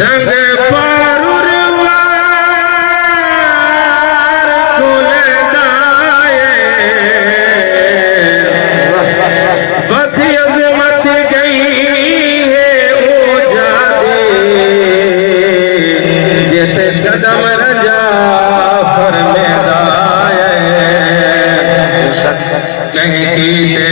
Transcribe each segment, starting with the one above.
रंग पारुरवार खुलदाए बथी अजमत गई है ओ जादे जेते कदम रजा फरमेदाए कहीं कीते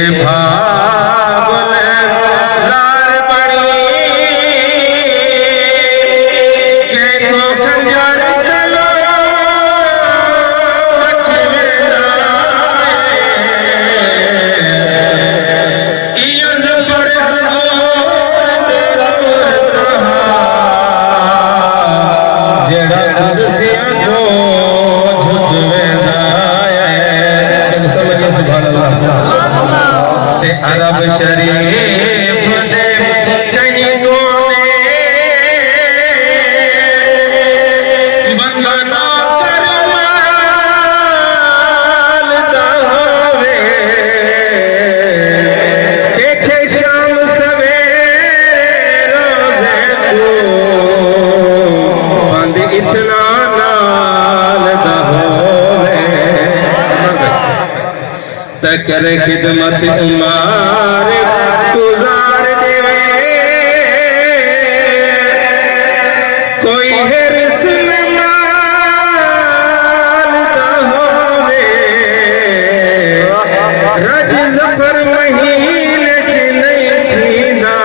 अरब शरीफ दे कहीं कोने बंगना करमाल दावे देखे शाम सवेरे रोजे को बंद इतना नाल दावे तकर खिदमत उमार गुजार देवे कोई हिर्स में माल दा होवे रज जफर महीने च नहीं थींदा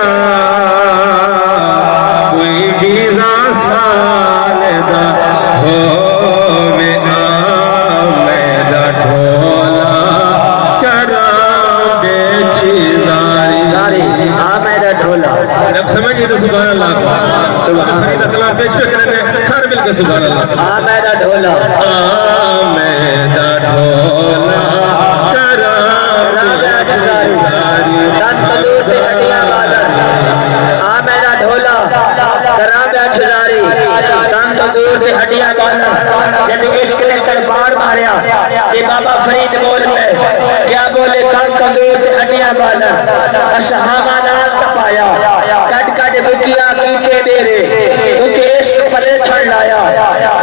कोई वीजा साल दा होवे आमेदा ढोला जब समझिए तो सुभान अल्लाह सुभान अल्लाह पेश करेंगे सारे मिलकर सुभान अल्लाह आमेदा ढोला आमेदा ढोला करा बेचारी तन तलूर से हटिया बादल आमेदा ढोला करा बेचारी तन तलूर से हटिया बादल जब इश्क ने तलवार मारया ये बाबा फरीद बोल पे क्या बोले तन तलूर से हटिया बादल असहाबा नाल तपाया कट कट बुकिया कीके डेरे उके इश्क पले थड़ लाया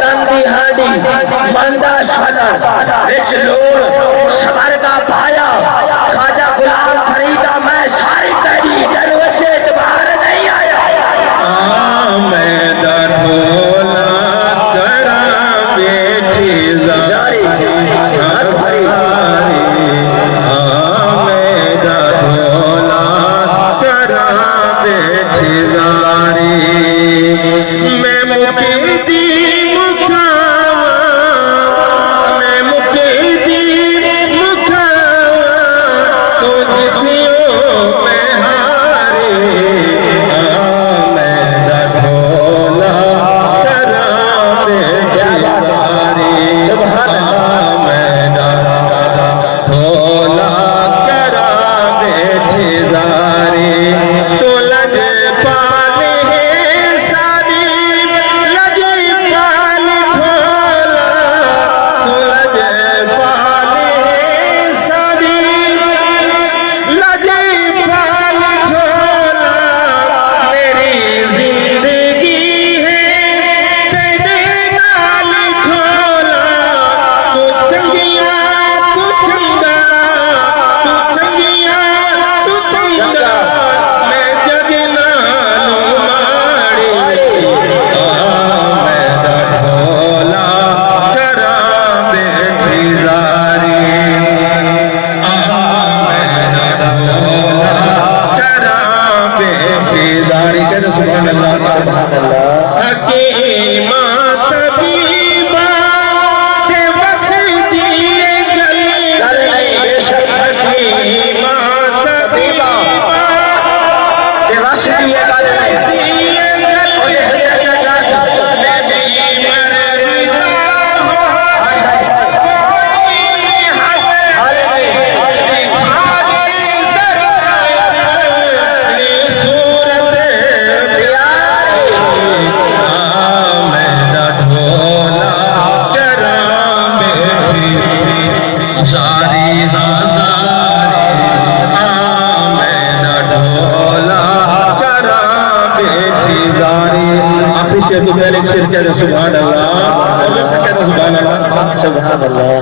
तन दी हांडी मंदा साना विच लोड़ सबर का पाया खाजा गुलाम फरीदा मैं सारी तेरी दर वचे बाहर नहीं आया मैं दा ढोला करा बेटी जारी हर फरीदारी मैं दा ढोला करा बेटी जारी मैं मुकीदी लगे सके तो सुभान अल्लाह, बोल सके तो सुभान अल्लाह। सुभान अल्लाह